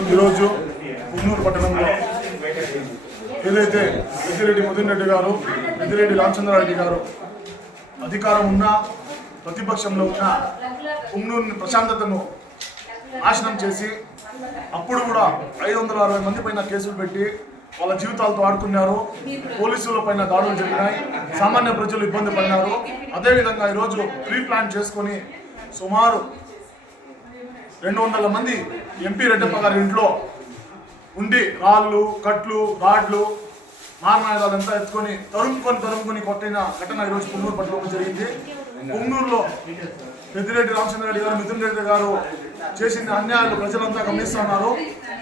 ఈరోజు పుంగనూరు పట్టణంలో ఏదైతే పెద్దిరెడ్డి మదన్ రెడ్డి గారు, పెద్దిరెడ్డి రామచంద్రారెడ్డి గారు అధికారం ఉన్నా ప్రతిపక్షంలో ఉన్న పుంగనూరు ప్రశాంతతను నాశనం చేసి అప్పుడు కూడా 560 మంది పైన కేసులు పెట్టి వాళ్ళ జీవితాలతో ఆడుకున్నారు. పోలీసుల పైన దాడులు జరిగినాయి, సామాన్య ప్రజలు ఇబ్బంది పడినారు. అదేవిధంగా ఈరోజు ప్రీ ప్లాన్ చేసుకొని సుమారు 200 మంది ఎంపీ రెడ్డప్ప గారి ఇంట్లో ఉండి రాళ్ళు, కట్లు, రాడ్లు, మారణాయుధాలు అంతా ఎత్తుకొని తరుముకొని కొట్టిన ఘటన ఈరోజు పుంగనూరు పట్టణంలో జరిగింది. పుంగనూరులో పెద్దిరెడ్డి రామచంద్రారెడ్డి గారు, మిథున్ రెడ్డి గారు చేసిన అన్యాయాలు ప్రజలంతా గమనిస్తున్నారు.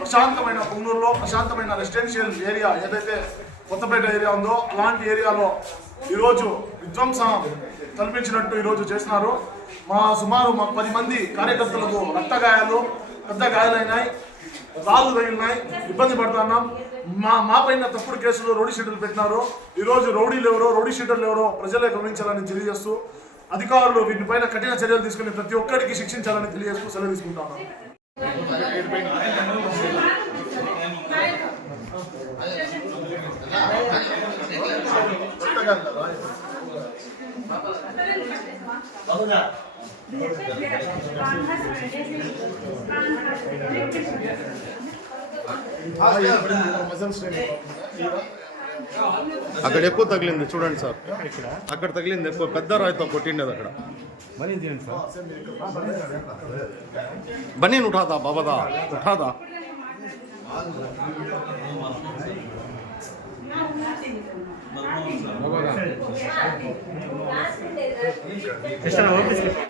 ప్రశాంతమైన పుంగనూరులో ప్రశాంతమైన రెసిడెన్షియల్ ఏరియా ఏదైతే కొత్తపేట ఏరియా ఉందో అలాంటి ఏరియాలో ఈరోజు విధ్వంసం కల్పించినట్టు ఈరోజు చేస్తున్నారు. సుమారు 10 మంది కార్యకర్తలకు రక్తగాయాలు, పెద్ద గాయాలైనాయి, రాళ్ళు తగిలినాయి, ఇబ్బంది పడుతున్నాం. మా పైన తప్పుడు కేసులు, రౌడీ షీటర్లు పెట్టినారు. ఈరోజు రౌడీ షీటర్లు ఎవరో ప్రజలే గమనించాలని తెలియజేస్తూ అధికారులు వీటిపైన కఠిన చర్యలు తీసుకుని ప్రతి ఒక్కరికి శిక్షించాలని తెలియజేస్తూ సెలవు తీసుకుంటాను. అక్కడ ఎక్కువ తగిలింది చూడండి సార్, అక్కడ తగిలింది ఎక్కువ, పెద్ద రాయితో కొట్టిండేది అక్కడ. బనీన్ ఉఠాదా బాబాదా ఉఠాదా